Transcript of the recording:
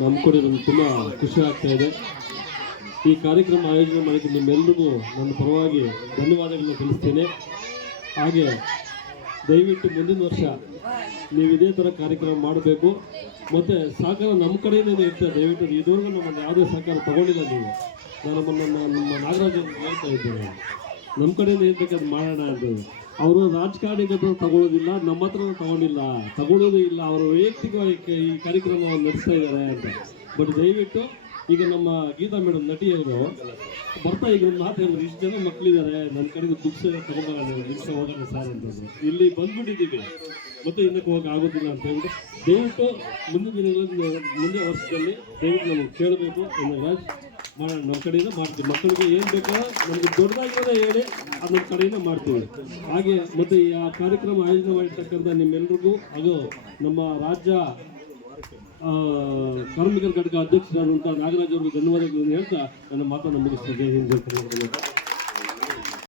ಹಮ್ಮಿಕೊಂಡಿರೋದು ತುಂಬ ಖುಷಿ ಆಗ್ತಾ ಇದೆ. ಈ ಕಾರ್ಯಕ್ರಮ ಆಯೋಜನೆ ಮಾಡಿದ ನಿಮ್ಮೆಲ್ಲರಿಗೂ ನನ್ನ ಪರವಾಗಿ ಧನ್ಯವಾದಗಳನ್ನ ತಿಳಿಸ್ತೇನೆ. ಹಾಗೆ ದಯವಿಟ್ಟು ಮುಂದಿನ ವರ್ಷ ನೀವು ಇದೇ ಥರ ಕಾರ್ಯಕ್ರಮ ಮಾಡಬೇಕು. ಮತ್ತು ಸಹಕಾರ ನಮ್ಮ ಕಡೆಯಿಂದ ಇರ್ತದೆ. ದಯವಿಟ್ಟು ಇದುವರೆಗೂ ನಮ್ಮನ್ನು ಯಾವುದೇ ಸಹಕಾರ ತಗೊಂಡಿಲ್ಲ ನೀವು. ನಮ್ಮ ನಾಗರಾಜ್ ಹೇಳ್ತಾ ಇದ್ದೇನೆ, ನಮ್ಮ ಕಡೆಯಿಂದ ಇರ್ಬೇಕಾದ್ರೆ ಮಾಡೋಣ ಅಂತ. ಅವರು ರಾಜಕಾರಣಿಗಳು ತಗೊಳ್ಳೋದಿಲ್ಲ, ನಮ್ಮ ಹತ್ರ ತಗೊಳ್ಳೋದು ಇಲ್ಲ. ಅವರು ವೈಯಕ್ತಿಕವಾಗಿ ಈ ಕಾರ್ಯಕ್ರಮವನ್ನು ನಡೆಸ್ತಾ ಇದ್ದಾರೆ ಅಂತ. ಬಟ್ ದಯವಿಟ್ಟು ಈಗ ನಮ್ಮ ಗೀತಾ ಮೇಡಮ್ ನಟಿಯವರು ಬರ್ತಾ ಈಗ ಒಂದು ಮಾತು ಹೇಳಿದ್ರು, ಇಷ್ಟು ಜನ ಮಕ್ಕಳಿದ್ದಾರೆ, ನನ್ನ ಕಡೆಗೆ ಬುಕ್ಸ್ ತಗೊಂಡೋಗೋಣ, ನಿಮಿಷ ಹೋಗೋಣ ಸರ್ ಅಂತಂದ್ರು. ಇಲ್ಲಿ ಬಂದ್ಬಿಟ್ಟಿದ್ದೀವಿ, ಮತ್ತೆ ಇನ್ನಕ್ಕೆ ಹೋಗಕ್ಕೆ ಆಗೋದಿಲ್ಲ ಅಂತ ಹೇಳ್ಬಿಟ್ಟು ದಯವಿಟ್ಟು ಮುಂದಿನ ದಿನಗಳಲ್ಲಿ ಮುಂದೆ ವರ್ಷದಲ್ಲಿ ದಯವಿಟ್ಟು ನಮಗೆ ಕೇಳಬೇಕು. ರಾಜ್ ಮಾಡೋಣ, ನಮ್ಮ ಕಡೆಯಿಂದ ಮಾಡ್ತೀವಿ. ಮಕ್ಕಳಿಗೆ ಏನು ಬೇಕೋ ನಮಗೆ ದೊಡ್ಡದಾಗಿರೋದೇ ಹೇಳಿ ಅದು ನಮ್ಮ ಕಡೆಯಿಂದ ಮಾಡ್ತೀವಿ. ಹಾಗೆ ಮತ್ತು ಈ ಕಾರ್ಯಕ್ರಮ ಆಯೋಜನೆ ಮಾಡಿರ್ತಕ್ಕಂಥ ನಿಮ್ಮೆಲ್ರಿಗೂ ಹಾಗೂ ನಮ್ಮ ರಾಜ್ಯ ಕಾರ್ಮಿಕರ ಘಟಕ ಅಧ್ಯಕ್ಷರಾದಂಥ ನಾಗರಾಜ್ ಅವರಿಗೆ ಧನ್ಯವಾದಗಳನ್ನು ಹೇಳ್ತಾ ನನ್ನ ಮಾತನ್ನು ಮುಗಿಸ್ತೇನೆ. ಜೈ ಹಿಂದ್, ಜೈ ಕರ್ನಾಟಕ.